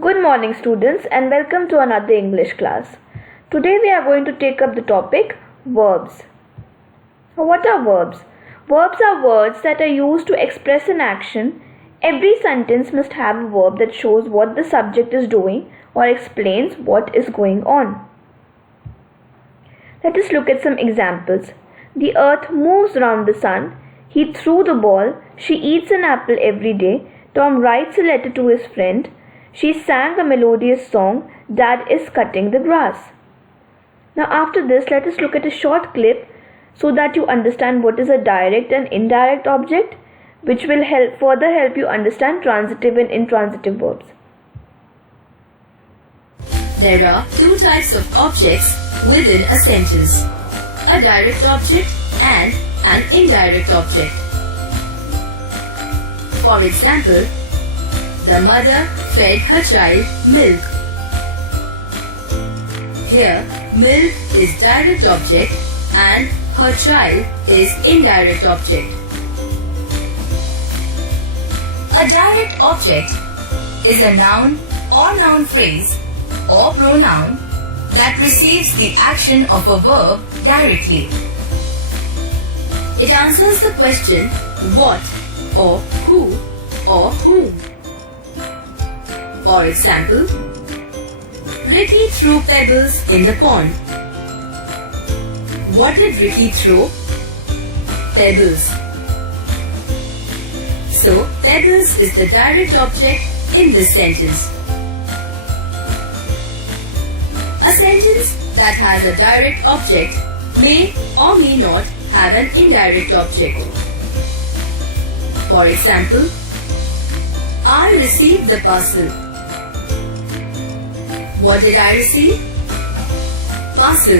Good morning students and welcome to another English class. Today we are going to take up the topic verbs. What are verbs? Verbs are words that are used to express an action. Every sentence must have a verb that shows what the subject is doing or explains what is going on. Let us look at some examples. The earth moves around the sun. He threw the ball. She eats an apple every day. Tom writes a letter to his friend. She sang a melodious song. Dad is cutting the grass. Now after this, let us look at a short clip so that you understand what is a direct and indirect object, which will further help you understand transitive and intransitive verbs. There are two types of objects within a sentence: a direct object and an indirect object. For example, the mother fed her child milk. Here, milk is direct object and her child is indirect object. A direct object is a noun or noun phrase or pronoun that receives the action of a verb directly. It answers the question what or who or whom. For example, Ricky threw pebbles in the pond. What did Ricky throw? Pebbles. So, pebbles is the direct object in this sentence. A sentence that has a direct object may or may not have an indirect object. For example, I received the parcel. What did I receive? Parcel.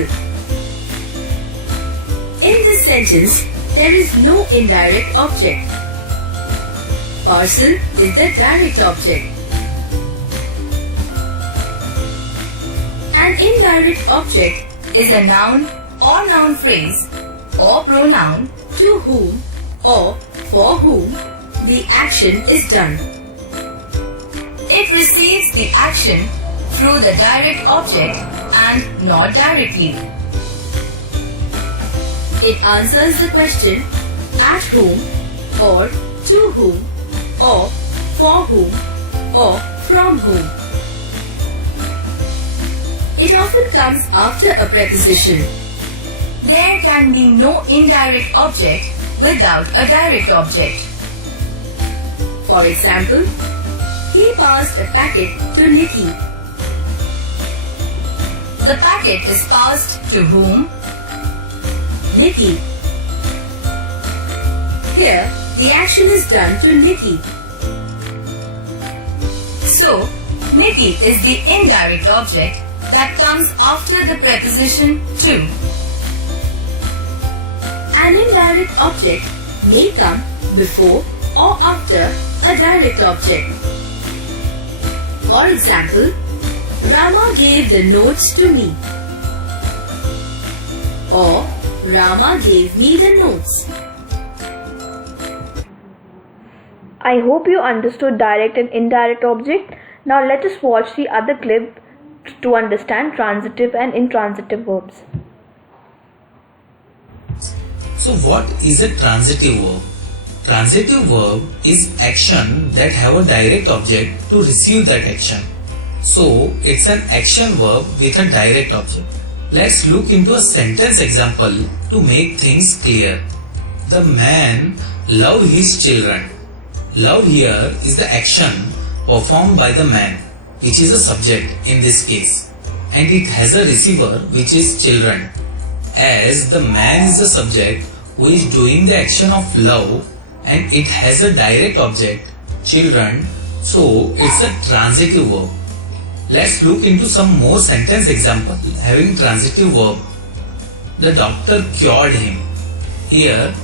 In this sentence, there is no indirect object. Parcel is the direct object. An indirect object is a noun or noun phrase or pronoun to whom or for whom the action is done. It receives the action through the direct object and not directly. It answers the question at whom or to whom or for whom or from whom. It often comes after a preposition. There can be no indirect object without a direct object. For example, he passed a packet to Nikki. The packet is passed to whom? Nikki. Here, the action is done to Nikki. So, Nikki is the indirect object that comes after the preposition to. An indirect object may come before or after a direct object. For example, Rama gave the notes to me. Or, Rama gave me the notes. I hope you understood direct and indirect object. Now let us watch the other clip to understand transitive and intransitive verbs. So what is a transitive verb? Transitive verb is action that have a direct object to receive that action. So it's an action verb with a direct object. Let's look into a sentence example to make things clear. The man loved his children. Love here is the action performed by the man, which is a subject in this case, and it has a receiver which is children. As the man is the subject who is doing the action of love and it has a direct object, children, so it's a transitive verb. Let's look into some more sentence example having transitive verb. The doctor cured him. Here,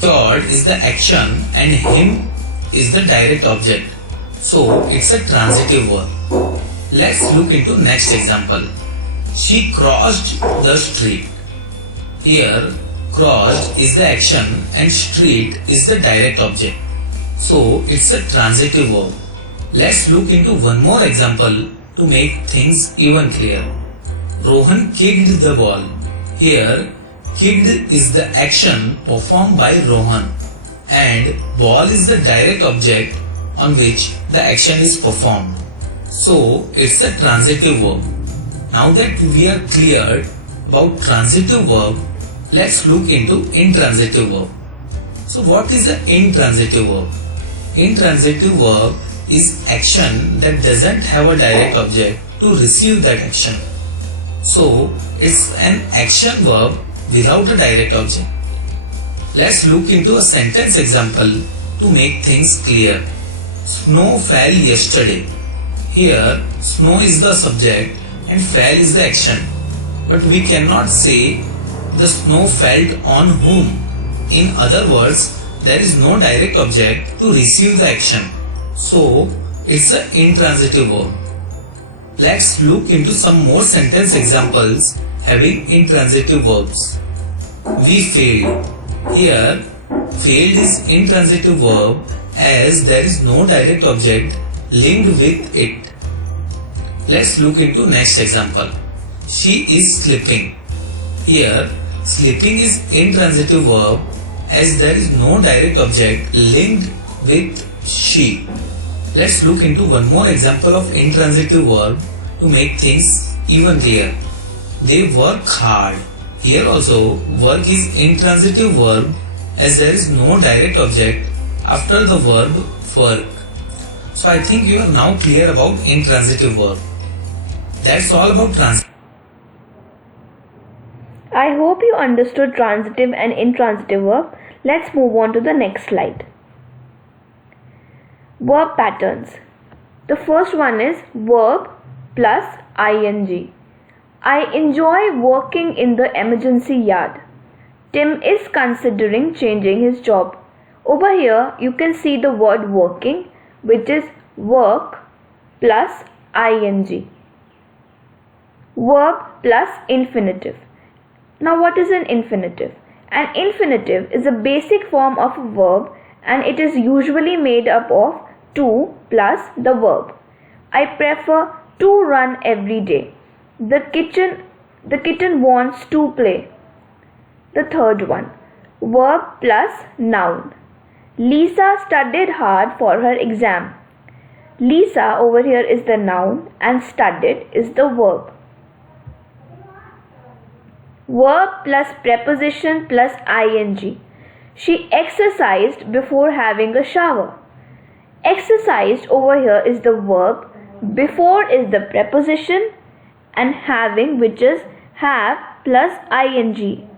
cured is the action and him is the direct object. So, it's a transitive verb. Let's look into next example. She crossed the street. Here, crossed is the action and street is the direct object. So, it's a transitive verb. Let's look into one more example to make things even clear. Rohan kicked the ball. Here, kicked is the action performed by Rohan and ball is the direct object on which the action is performed. So, it's a transitive verb. Now that we are cleared about transitive verb, let's look into intransitive verb. So, what is the intransitive verb? Intransitive verb is action that doesn't have a direct object to receive that action. So, it's an action verb without a direct object. Let's look into a sentence example to make things clear. Snow fell yesterday. Here, snow is the subject and fell is the action. But we cannot say the snow fell on whom. In other words, there is no direct object to receive the action. So, it's an intransitive verb. Let's look into some more sentence examples having intransitive verbs. We failed. Here, failed is intransitive verb as there is no direct object linked with it. Let's look into next example. She is sleeping. Here, sleeping is intransitive verb as there is no direct object linked with she. Let's look into one more example of intransitive verb to make things even clearer. They work hard. Here also, work is intransitive verb as there is no direct object after the verb work. So I think you are now clear about intransitive verb. That's all about transitive. I hope you understood transitive and intransitive verb. Let's move on to the next slide. Verb patterns. The first one is verb plus ing. I enjoy working in the emergency yard. Tim is considering changing his job. Over here you can see the word working, which is work plus ing. Verb plus infinitive. Now what is an infinitive? An infinitive is a basic form of a verb and it is usually made up of to plus the verb. I prefer to run every day. The kitten wants to play. The third one, verb plus noun. Lisa studied hard for her exam. Lisa over here is the noun and studied is the verb. Verb plus preposition plus ing. She exercised before having a shower. Exercised over here is the verb, before is the preposition, and having, which is have plus ing.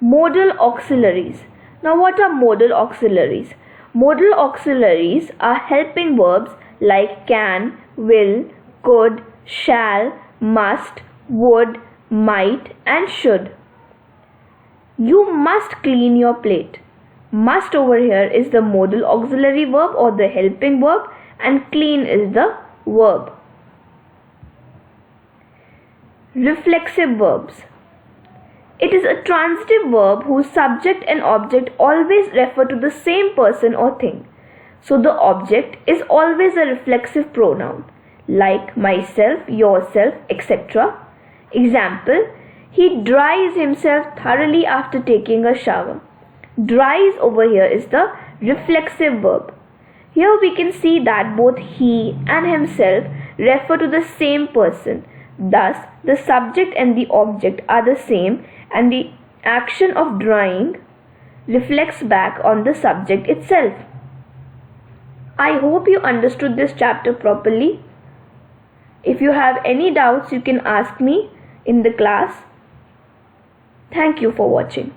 Modal auxiliaries. Now what are modal auxiliaries? Modal auxiliaries are helping verbs like can, will, could, shall, must, would, might and should. You must clean your plate. Must over here is the modal auxiliary verb or the helping verb and clean is the verb. Reflexive verbs. It is a transitive verb whose subject and object always refer to the same person or thing. So the object is always a reflexive pronoun like myself, yourself, etc. Example, he dries himself thoroughly after taking a shower. Dries over here is the reflexive verb. Here we can see that both he and himself refer to the same person. Thus, the subject and the object are the same and the action of drying reflects back on the subject itself. I hope you understood this chapter properly. If you have any doubts, you can ask me in the class. Thank you for watching.